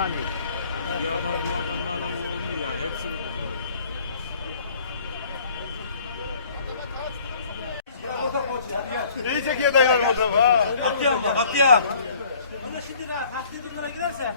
yani. İyi çekiyor da galiba adam ha. Atıyor mu? Atıyor. Bunu şimdi rahat hafta durumuna girerse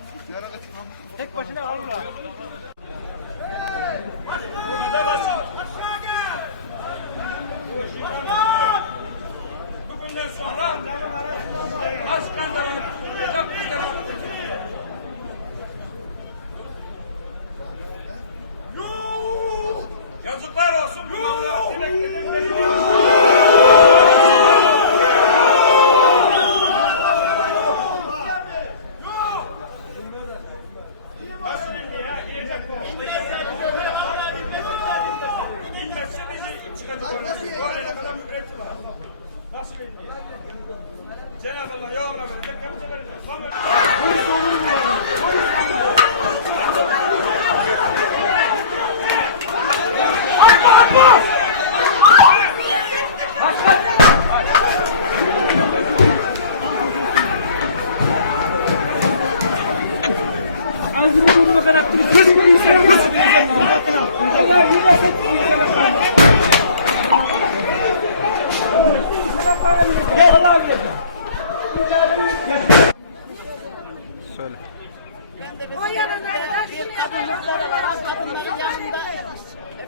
O yanında bir kadınlıklar olarak kadınların yanında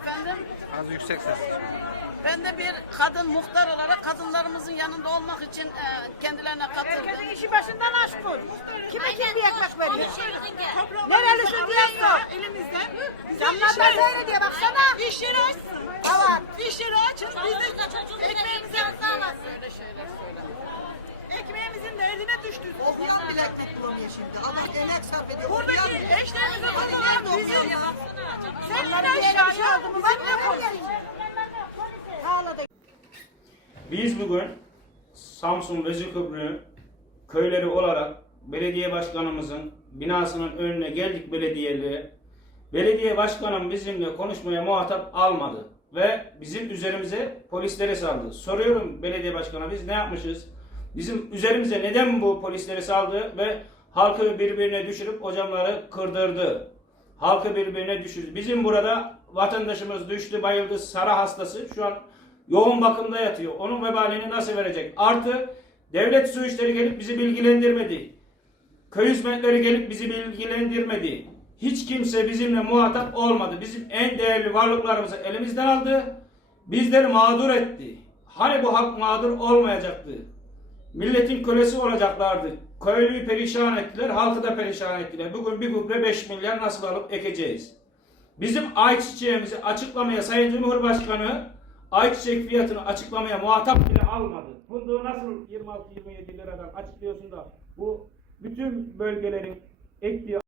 efendim Az yüksek ses. ben de bir kadın muhtar olarak kadınlarımızın yanında olmak için e, kendilerine katıldım. Herkesin işi başından aşkın. Kime kim bir ekmek veriyor? Nerelisin diye sor. Elimizden. Camlardan seyrediyor baksana. İş yeri açsın. Evet. İş yeri açın. Biz de ekmeğimize Böyle şeyler söyle. ekmeğimizin derdine düştük. Okuyan bile ekmek bulamıyor şimdi. Adam emek sarf ediyor. Buradaki Okuyan- Koysun. Biz bugün Samsun Vezirköprü köyleri olarak belediye başkanımızın binasının önüne geldik belediyeliğe. Belediye başkanım bizimle konuşmaya muhatap almadı ve bizim üzerimize polisleri saldı. Soruyorum belediye başkanı biz ne yapmışız? Bizim üzerimize neden bu polisleri saldı ve halkı birbirine düşürüp hocamları kırdırdı. Halkı birbirine düşürdü. Bizim burada vatandaşımız düştü, bayıldı, sara hastası. Şu an yoğun bakımda yatıyor. Onun vebalini nasıl verecek? Artı devlet su işleri gelip bizi bilgilendirmedi. Köy hizmetleri gelip bizi bilgilendirmedi. Hiç kimse bizimle muhatap olmadı. Bizim en değerli varlıklarımızı elimizden aldı. Bizleri mağdur etti. Hani bu halk mağdur olmayacaktı? Milletin kölesi olacaklardı. Köylüyü perişan ettiler, halkı da perişan ettiler. Bugün bir gübre 5 milyar nasıl alıp ekeceğiz? Bizim ayçiçeğimizi açıklamaya Sayın Cumhurbaşkanı ayçiçek fiyatını açıklamaya muhatap bile almadı. Fındığı nasıl 26-27 liradan açıklıyorsun da bu bütün bölgelerin ektiği